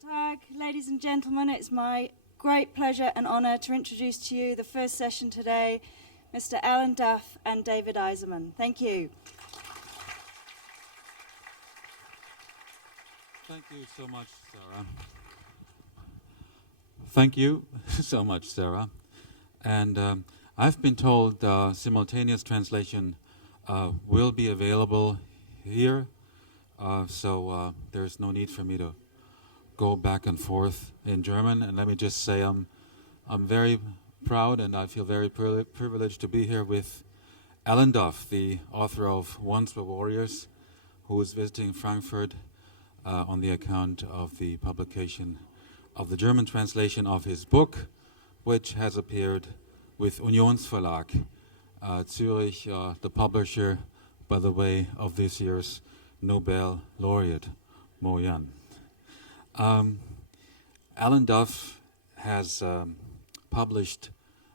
Tag, ladies and gentlemen, it's my great pleasure and honour to introduce to you the first session today, Mr. Alan Duff and David Eiserman. Thank you. Thank you so much, Sarah. Thank you so much, Sarah. And I've been told simultaneous translation will be available here, so there's no need for me to go back and forth in German. And let me just say I'm very proud and I feel very privileged to be here with Alan Duff, the author of Once Were Warriors, who is visiting Frankfurt on the account of the publication of the German translation of his book, which has appeared with Unionsverlag, Zurich, the publisher, by the way, of this year's Nobel laureate, Mo Yan. Alan Duff has published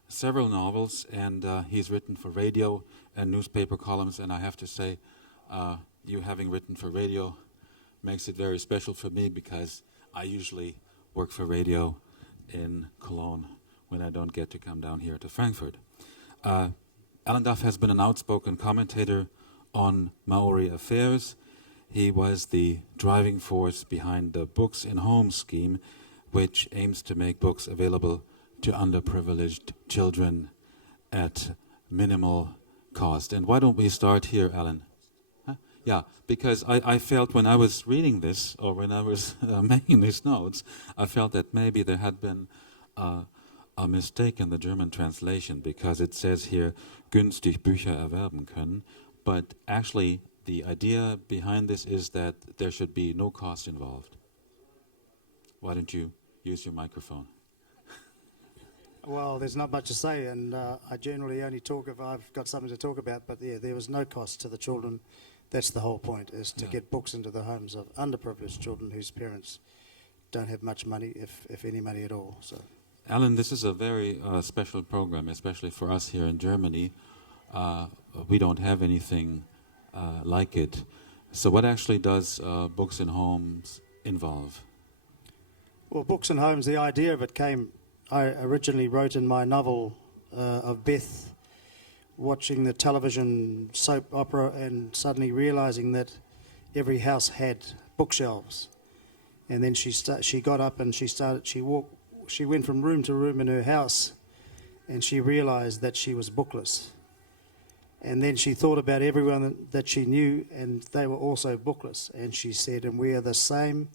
several novels, and he's written for radio and newspaper columns, and I have to say, you having written for radio makes it very special for me, because I usually work for radio in Cologne when I don't get to come down here to Frankfurt. Alan Duff has been an outspoken commentator on Maori affairs. He was the driving force behind the Books in Homes scheme, which aims to make books available to underprivileged children at minimal cost. And why don't we start here, Alan? Huh? Yeah, because I felt when I was reading this, or when I was making these notes, I felt that maybe there had been a mistake in the German translation, because it says here, günstig Bücher erwerben können, but actually the idea behind this is that there should be no cost involved. Why don't you use your microphone? Well, there's not much to say, and I generally only talk if I've got something to talk about, but yeah, there was no cost to the children. That's the whole point, is to get books into the homes of underprivileged children whose parents don't have much money, if any money at all. So, Alan, this is a very special program, especially for us here in Germany. We don't have anything like it. So what actually does Books in Homes involve? well, Books in Homes, the idea of it came, I originally wrote in my novel of Beth watching the television soap opera and suddenly realizing that every house had bookshelves. And then she got up and she went from room to room in her house, and she realized that she was bookless. And then she thought about everyone that she knew, and they were also bookless. And she said, and we are the same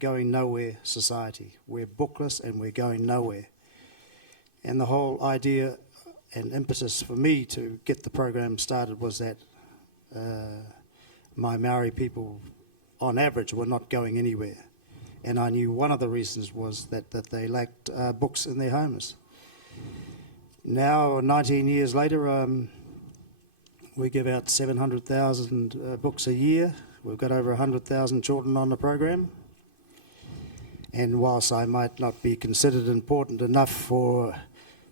going nowhere society. We're bookless and we're going nowhere. And the whole idea and impetus for me to get the program started was that my Maori people, on average, were not going anywhere. And I knew one of the reasons was that they lacked books in their homes. Now, 19 years later, we give out 700,000 books a year. We've got over 100,000 children on the program. And whilst I might not be considered important enough for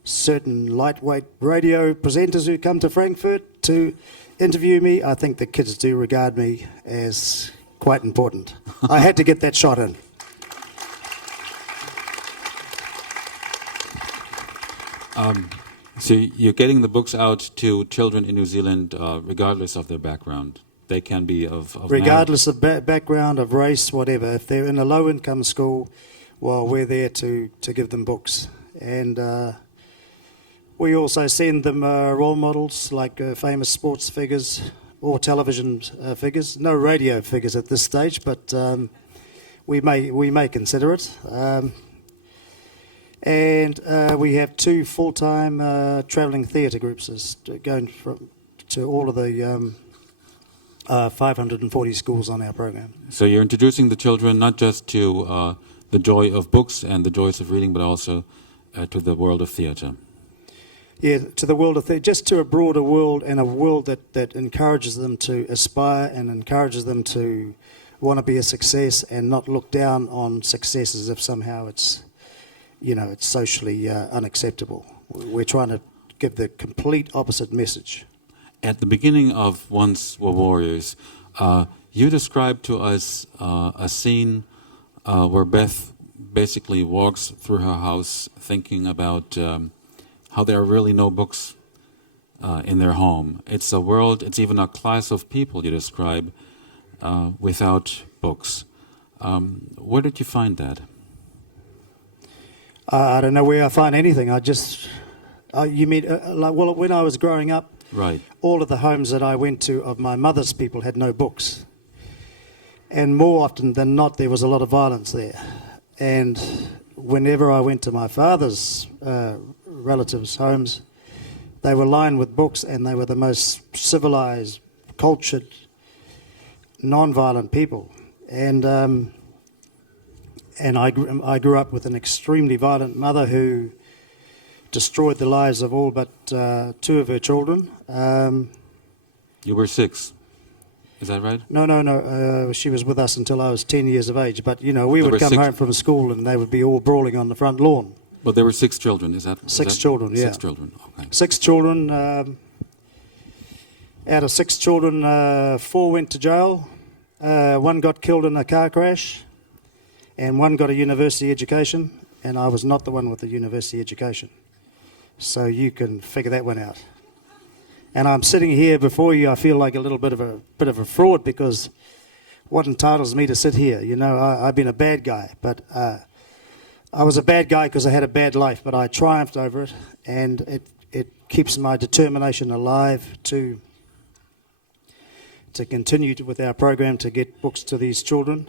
certain lightweight radio presenters who come to Frankfurt to interview me, I think the kids do regard me as quite important. I had to get that shot in. So you're getting the books out to children in New Zealand regardless of their background. They can be of regardless of background, of race, whatever. If they're in a low-income school, well, we're there to give them books. And we also send them role models like famous sports figures or television figures. No radio figures at this stage, but we may consider it. And we have 2 full-time travelling theatre groups going to all of the 540 schools on our program. So you're introducing the children not just to the joy of books and the joys of reading, but also to the world of theatre. Yeah, to the world of theatre, just to a broader world, and a world that encourages them to aspire and encourages them to want to be a success and not look down on success as if somehow it's socially unacceptable. We're trying to give the complete opposite message. At the beginning of Once Were Warriors, you described to us a scene where Beth basically walks through her house thinking about how there are really no books in their home. It's a world, it's even a class of people you describe without books. Where did you find that? I don't know where I find anything. I just, you mean, well, when I was growing up, Right. all of the homes that I went to of my mother's people had no books. And more often than not, there was a lot of violence there. And whenever I went to my father's relatives' homes, they were lined with books, and they were the most civilized, cultured, non-violent people. And I grew up with an extremely violent mother who destroyed the lives of all but 2 of her children. You were 6, is that right? No. She was with us until I was 10 years of age. But, you know, we There would were come 6 home from school and they would be all brawling on the front lawn. But there were 6 children, is that? 6 children, yeah. 6 children, okay. 6 children. Out of 6 children, 4 went to jail. 1 got killed in a car crash. And 1 got a university education. And I was not the one with the university education. So you can figure that one out. And I'm sitting here before you, I feel like a little bit of a fraud, because what entitles me to sit here? You know, I've been a bad guy, but I was a bad guy because I had a bad life, but I triumphed over it, and it keeps my determination alive to continue with our program to get books to these children.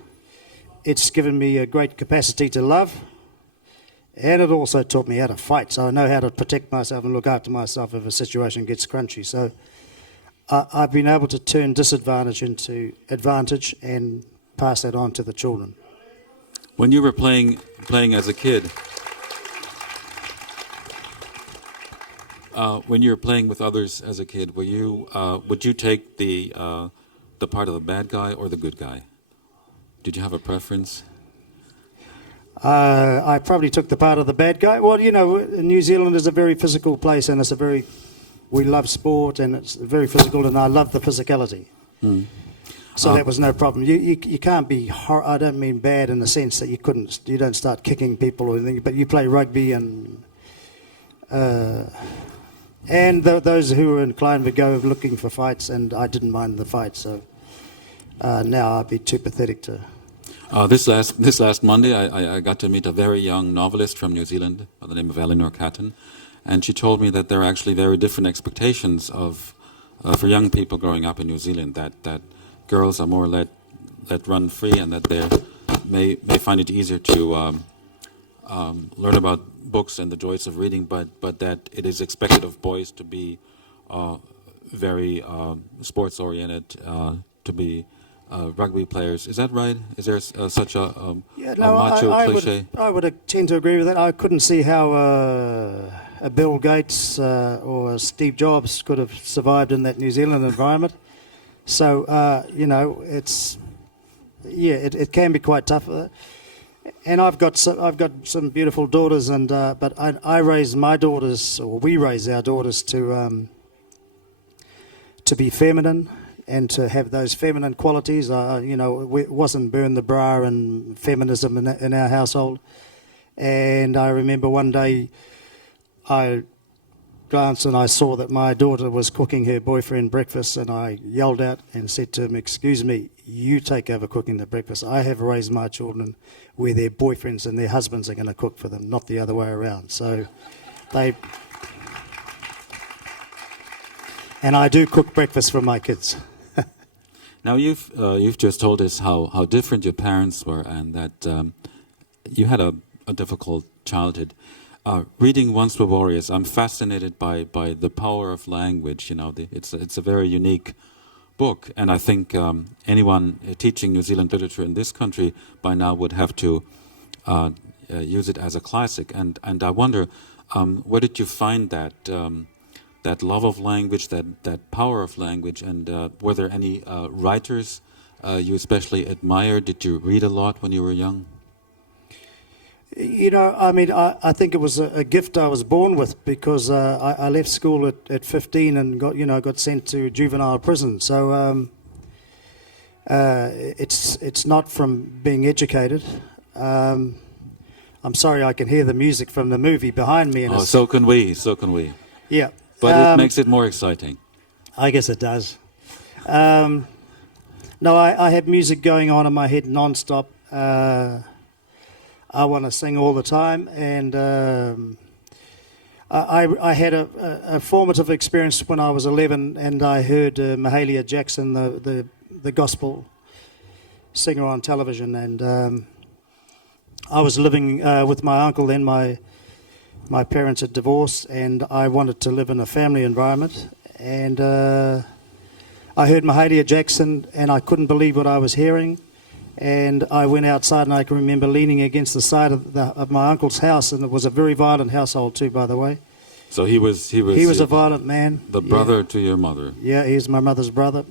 It's given me a great capacity to love. And it also taught me how to fight, so I know how to protect myself and look after myself if a situation gets crunchy. So I've been able to turn disadvantage into advantage and pass that on to the children. When you were playing as a kid, when you were playing with others as a kid, would you take the part of the bad guy or the good guy? Did you have a preference? I probably took the part of the bad guy. Well, you know, New Zealand is a very physical place, and we love sport, and it's very physical, and I love the physicality. So that was no problem. You can't be, I don't mean bad in the sense that you don't start kicking people or anything, but you play rugby, and those who were inclined to go looking for fights, and I didn't mind the fight, so now I'd be too pathetic to... This last Monday, I got to meet a very young novelist from New Zealand by the name of Eleanor Catton, and she told me that there are actually very different expectations for young people growing up in New Zealand. That girls are more let run free, and that they may find it easier to learn about books and the joys of reading, but that it is expected of boys to be very sports oriented, to be rugby players. Is that right? Is there such a macho cliche? I would tend to agree with that. I couldn't see how a Bill Gates or Steve Jobs could have survived in that New Zealand environment. So, you know, it can be quite tough. And I've got some beautiful daughters, and but I raise my daughters, or we raise our daughters to be feminine, and to have those feminine qualities. You know, it wasn't burn the bra and feminism in our household. And I remember one day I glanced and I saw that my daughter was cooking her boyfriend breakfast, and I yelled out and said to him, "Excuse me, you take over cooking the breakfast. I have raised my children where their boyfriends and their husbands are going to cook for them, not the other way around." So and I do cook breakfast for my kids. Now you've just told us how different your parents were, and that you had a difficult childhood. Reading Once Were Warriors, I'm fascinated by the power of language. You know, it's a very unique book, and I think anyone teaching New Zealand literature in this country by now would have to use it as a classic. And I wonder, where did you find that love of language, that power of language, and were there any writers you especially admired? Did you read a lot when you were young? You know, I mean, I think it was a gift I was born with, because I left school at 15 and got sent to juvenile prison. So it's not from being educated. I'm sorry, I can hear the music from the movie behind me. And Oh, so can we. So can we. yeah. But it makes it more exciting. I guess it does. No, I had music going on in my head non-stop. I want to sing all the time, and I had a formative experience when I was 11, and I heard Mahalia Jackson, the gospel singer, on television, and I was living with my uncle then. My parents had divorced, and I wanted to live in a family environment, and I heard Mahalia Jackson, and I couldn't believe what I was hearing. And I went outside, and I can remember leaning against the side of my uncle's house, and it was a very violent household too, by the way. So he was a violent man. The brother to your mother. Yeah, he was my mother's brother.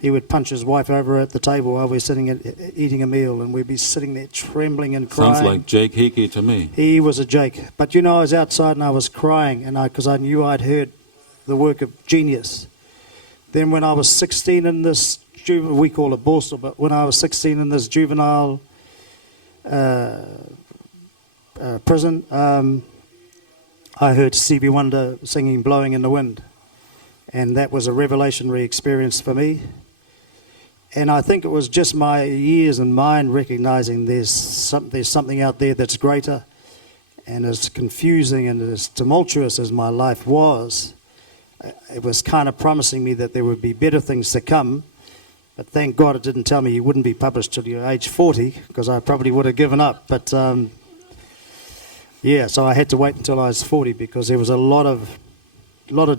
He would punch his wife over at the table while we were sitting eating a meal, and we'd be sitting there trembling and crying. Sounds like Jake Hickey to me. He was a Jake. But you know, I was outside and I was crying, and because I knew I'd heard the work of genius. Then when I was 16 in this, we call it Borstal, but when I was 16 in this juvenile prison, I heard Stevie Wonder singing Blowing in the Wind. And that was a revelatory experience for me. And I think it was just my ears and mind recognizing there's something out there that's greater. And as confusing and as tumultuous as my life was, it was kind of promising me that there would be better things to come. But thank God it didn't tell me you wouldn't be published till you're age 40, because I probably would have given up. But yeah, so I had to wait until I was 40 because there was a lot of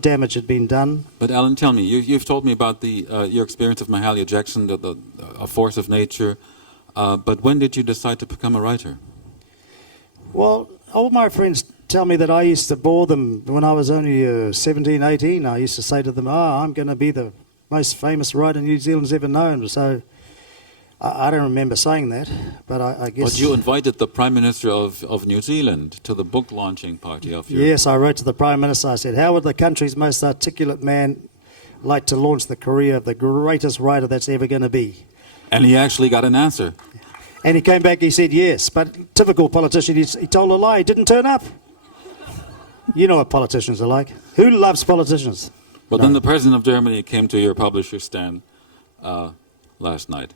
damage had been done. But Alan, tell me, you've told me about your experience of Mahalia Jackson, a force of nature. But when did you decide to become a writer? Well, all my friends tell me that I used to bore them when I was only 17, 18. I used to say to them, I'm going to be the most famous writer New Zealand's ever known. So I don't remember saying that, but I guess... But you invited the Prime Minister of New Zealand to the book launching party of your... Yes, I wrote to the Prime Minister. I said, how would the country's most articulate man like to launch the career of the greatest writer that's ever going to be? And he actually got an answer. And he came back, he said yes. But typical politician, he told a lie, he didn't turn up. You know what politicians are like. Who loves politicians? But then the President of Germany came to your publisher stand last night.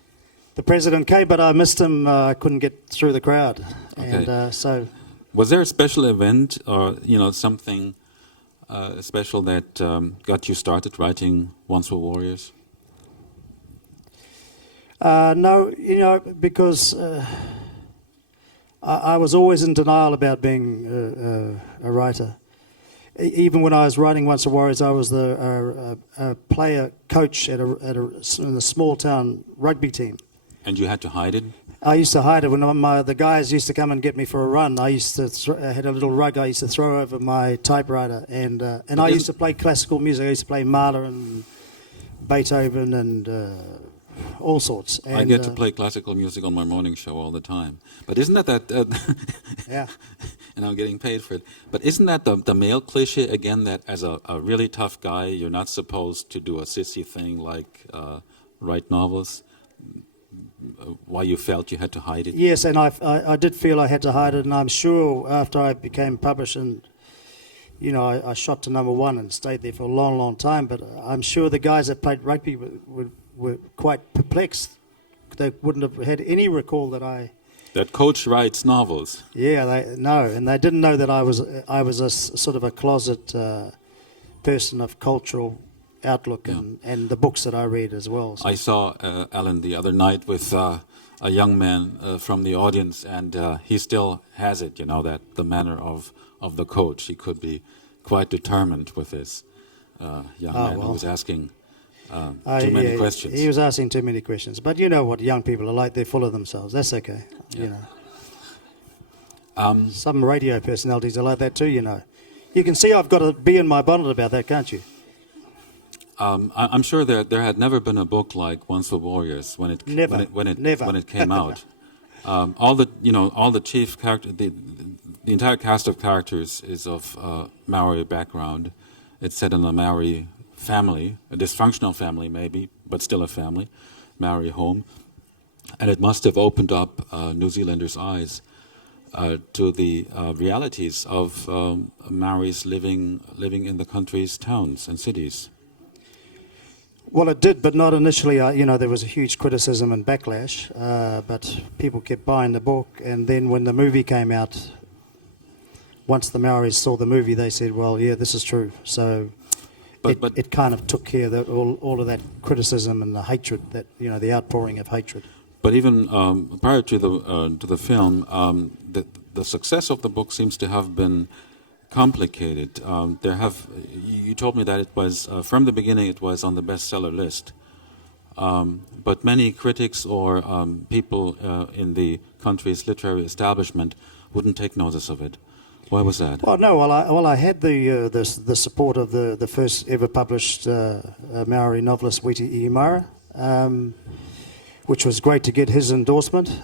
The President came, but I missed him. I couldn't get through the crowd. Okay. And so... Was there a special event or, something special that got you started writing Once Were Warriors? No, because I was always in denial about being a writer. Even when I was writing Once Were Warriors, I was a player coach in a small town rugby team. And you had to hide it? I used to hide it when the guys used to come and get me for a run. I used to I had a little rug I used to throw over my typewriter, and I used to play classical music. I used to play Mahler and Beethoven and all sorts. And I get to play classical music on my morning show all the time. But isn't that yeah. And I'm getting paid for it. But isn't that the male cliche again, that as a really tough guy, you're not supposed to do a sissy thing like write novels? Why you felt you had to hide it? Yes, and I did feel I had to hide it, and I'm sure after I became published and, I shot to #1 and stayed there for a long, long time, but I'm sure the guys that played rugby were quite perplexed. They wouldn't have had any recall that That coach writes novels. Yeah, and they didn't know that I was a sort of a closet person of cultural outlook and the books that I read as well. So. I saw Alan the other night with a young man from the audience, and he still has it, that the manner of the coach. He could be quite determined with this young man who was asking too many questions. He was asking too many questions. But you know what young people are like, they're full of themselves. That's okay, Some radio personalities are like that too, You can see I've got a bee in my bonnet about that, can't you? I'm sure there had never been a book like Once Were Warriors when it came out. All the chief character, the entire cast of characters is of Maori background. It's set in a Maori family, a dysfunctional family maybe, but still a family, Maori home. and it must have opened up New Zealanders' eyes to the realities of Maoris living in the country's towns and cities. Well, it did, but not initially. There was a huge criticism and backlash, but people kept buying the book. And then when the movie came out, once the Maoris saw the movie, they said, well, yeah, this is true. So it kind of took care of all of that criticism and the hatred, that the outpouring of hatred. But even prior to the film, the success of the book seems to have been complicated. You told me that it was from the beginning it was on the bestseller list, but many critics or people in the country's literary establishment wouldn't take notice of it. Why was that? Well, no. I had the support of the first ever published Maori novelist, Witi Iimara, which was great to get his endorsement.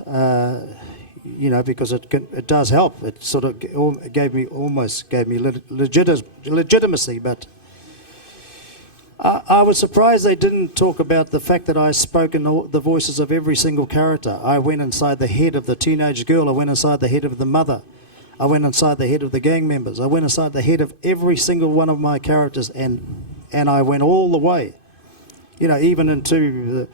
Because it does help. It sort of gave me legitimacy, but I was surprised they didn't talk about the fact that I spoke in the voices of every single character. I went inside the head of the teenage girl. I went inside the head of the mother. I went inside the head of the gang members. I went inside the head of every single one of my characters, and I went all the way. Even into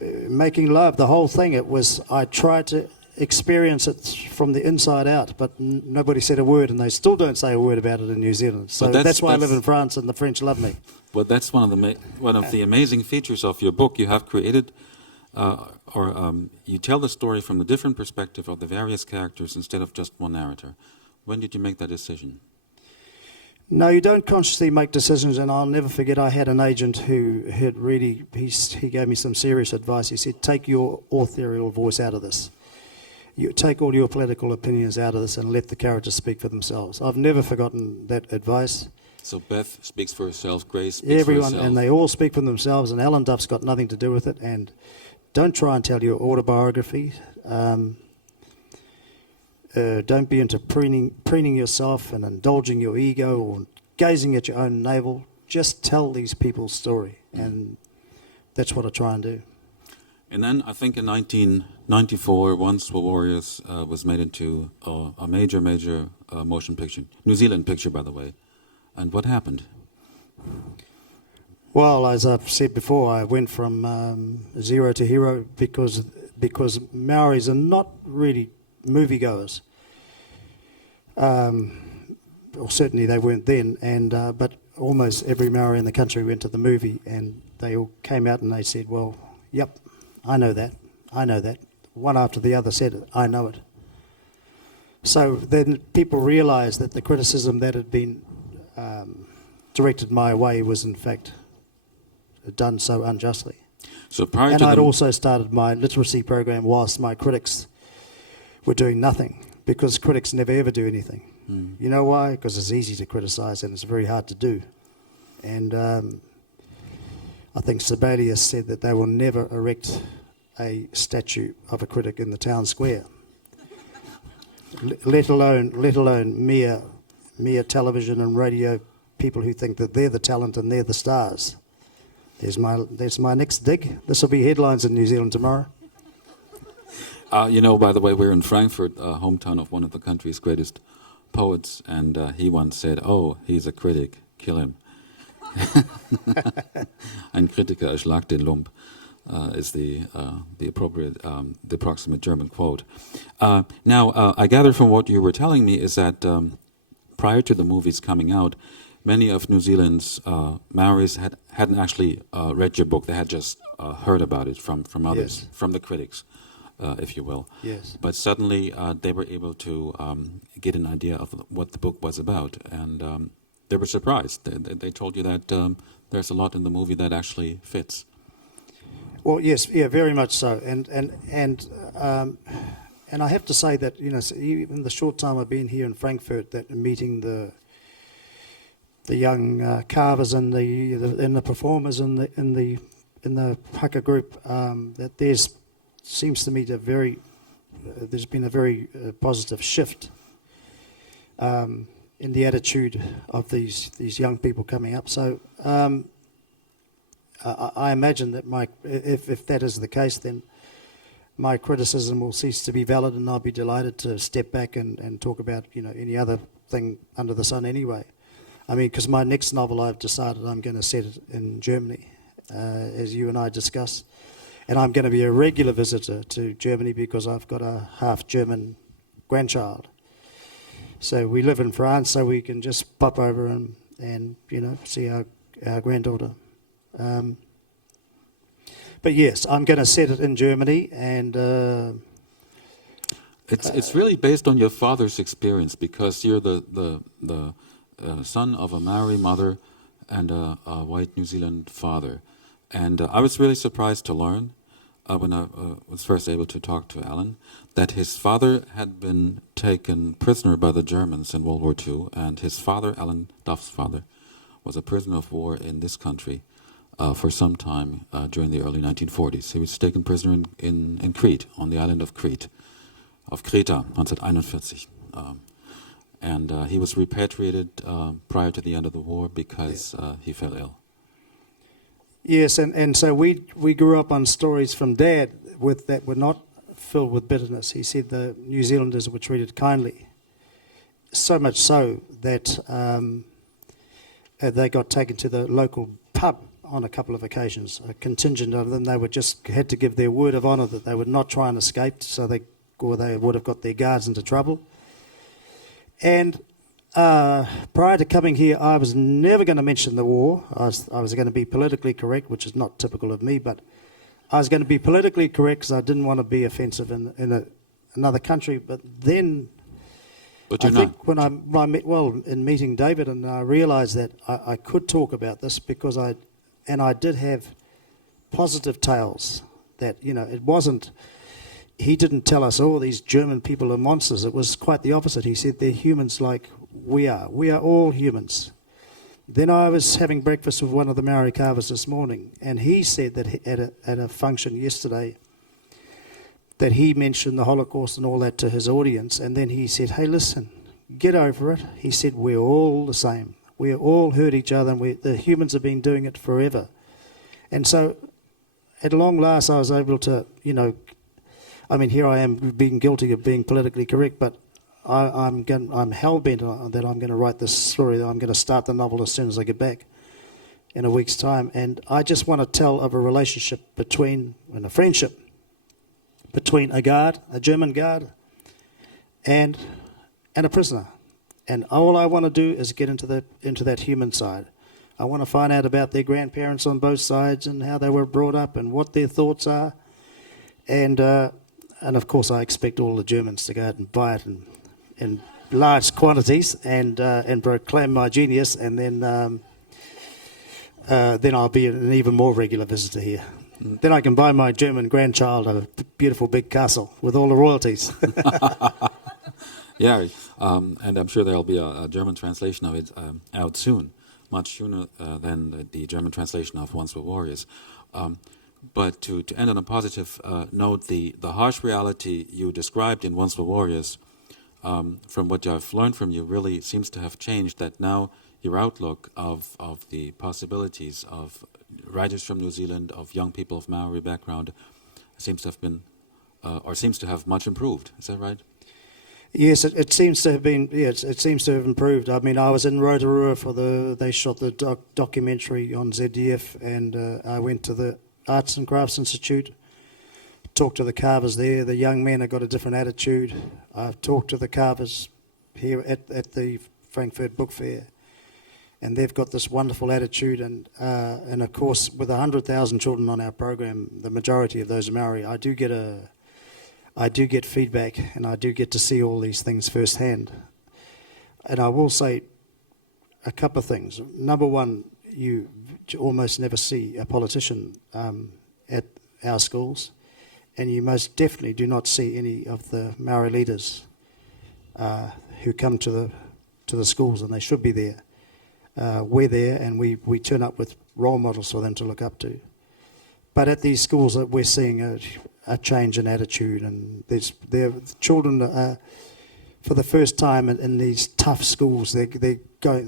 making love, the whole thing. I tried to experience it from the inside out, but nobody said a word, and they still don't say a word about it in New Zealand. So that's why I live in France, and the French love me. Well, that's one of the amazing features of your book. You have created, you tell the story from the different perspective of the various characters instead of just one narrator. When did you make that decision? No, you don't consciously make decisions, and I'll never forget I had an agent who had he gave me some serious advice. He said, take your authorial voice out of this. You take all your political opinions out of this and let the characters speak for themselves. I've never forgotten that advice. So Beth speaks for herself, Grace speaks for herself. And they all speak for themselves, and Alan Duff's got nothing to do with it. And don't try and tell your autobiography. Don't be into preening yourself and indulging your ego or gazing at your own navel. Just tell these people's story, and that's what I try and do. And then I think in 1994, Once Were Warriors was made into a major motion picture. New Zealand picture, by the way. And what happened? Well, as I've said before, I went from zero to hero because Maoris are not really moviegoers. Or certainly they weren't then. But almost every Maori in the country went to the movie, and they all came out and they said, well, yep, I know that. One after the other said it, I know it. So then people realized that the criticism that had been directed my way was in fact done so unjustly. So prior and to I'd also started my literacy program whilst my critics were doing nothing, because critics never ever do anything. You know why? Because it's easy to criticize and it's very hard to do. And I think Sibelius said that they will never erect a statue of a critic in the town square, let alone mere television and radio people who think that they're the talent and they're the stars. There's my next dig. This will be headlines in New Zealand tomorrow. By the way, we're in Frankfurt, hometown of one of the country's greatest poets, and he once said, "Oh, he's a critic, kill him." Ein Kritiker erschlagt den Lump is the approximate German quote. Now, I gather from what you were telling me is that prior to the movies coming out, many of New Zealand's Maoris hadn't actually read your book. They had just heard about it from others, Yes. from the critics, if you will. Yes. But suddenly they were able to get an idea of what the book was about, and they were surprised. They told you that there's a lot in the movie that actually fits. Well, yes, yeah, very much so. And I have to say that, in the short time I've been here in Frankfurt, that meeting the young carvers and the performers in the haka group, that seems to me there's been a very positive shift in the attitude of these young people coming up. So I imagine that if that is the case, then my criticism will cease to be valid, and I'll be delighted to step back and talk about any other thing under the sun anyway. I mean, because my next novel, I've decided I'm going to set it in Germany, as you and I discussed. And I'm going to be a regular visitor to Germany because I've got a half German grandchild. So we live in France, so we can just pop over and see our granddaughter. But yes, I'm going to set it in Germany, and It's really based on your father's experience, because you're the son of a Maori mother and a white New Zealand father. And I was really surprised to learn, when I was first able to talk to Alan, that his father had been taken prisoner by the Germans in World War II, and his father, Alan Duff's father, was a prisoner of war in this country for some time during the early 1940s. He was taken prisoner in Crete, on the island of Crete, of Kreta, 1941. And he was repatriated prior to the end of the war because he fell ill. yes, and so we grew up on stories from Dad that were not filled with bitterness. He said the New Zealanders were treated kindly, so much so that they got taken to the local pub on a couple of occasions. A contingent of them, they had to give their word of honour that they would not try and escape, or they would have got their guards into trouble. And prior to coming here, I was never going to mention the war. I was going to be politically correct, which is not typical of me, but I was going to be politically correct because I didn't want to be offensive in another country. But then But you're I think not. when I met, in meeting David, and I realised that I could talk about this because I did have positive tales that, it wasn't, he didn't tell us, oh, these German people are monsters. It was quite the opposite. He said they're humans like we are. We are all humans. Then I was having breakfast with one of the Maori carvers this morning, and he said that at a function yesterday that he mentioned the Holocaust and all that to his audience, and then he said, hey, listen, get over it. He said, we're all the same. We all hurt each other, and the humans have been doing it forever. And so at long last I was able to, here I am being guilty of being politically correct, but I'm hell-bent that I'm going to write this story, that I'm going to start the novel as soon as I get back in a week's time. And I just want to tell of a relationship and a friendship between a German guard, and a prisoner. And all I want to do is get into that human side. I want to find out about their grandparents on both sides and how they were brought up and what their thoughts are. And of course, I expect all the Germans to go out and buy it in large quantities and proclaim my genius. And then I'll be an even more regular visitor here. Then I can buy my German grandchild a beautiful big castle with all the royalties. Yeah, and I'm sure there'll be a German translation of it out soon, much sooner than the German translation of Once Were Warriors. But to end on a positive note, the harsh reality you described in Once Were Warriors, from what I've learned from you, really seems to have changed, that now your outlook of the possibilities of writers from New Zealand, of young people of Maori background, seems to have been, or seems to have much improved. Is that right? Yes, it seems to have been. Yes, it seems to have improved. I mean, I was in Rotorua they shot the documentary on ZDF, and I went to the Arts and Crafts Institute, talked to the carvers there. The young men have got a different attitude. I've talked to the carvers here at the Frankfurt Book Fair, and they've got this wonderful attitude. And of course, with 100,000 children on our program, the majority of those are Maori. I do get feedback, and I do get to see all these things firsthand. And I will say a couple of things. Number one, you almost never see a politician at our schools, and you most definitely do not see any of the Maori leaders who come to the schools, and they should be there. We're there, and we turn up with role models for them to look up to. But at these schools, we're seeing a change in attitude, and their children for the first time in these tough schools,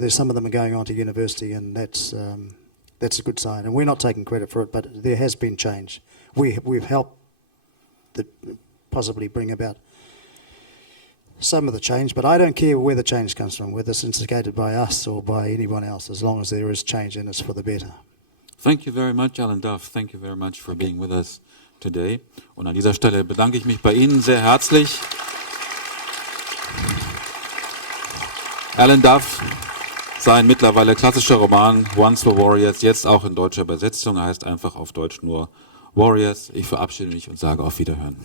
some of them are going on to university, and that's a good sign. And we're not taking credit for it, but there has been change. We've helped that possibly bring about some of the change. But I don't care where the change comes from, whether it's instigated by us or by anyone else, as long as there is change and it's for the better. Thank you very much, Alan Duff. Thank you very much for being with us today. Und an dieser Stelle bedanke ich mich bei Ihnen sehr herzlich. Alan Duff, sein mittlerweile klassischer Roman Once Were Warriors, jetzt auch in deutscher Übersetzung, heißt einfach auf Deutsch nur Warriors. Ich verabschiede mich und sage auf Wiederhören.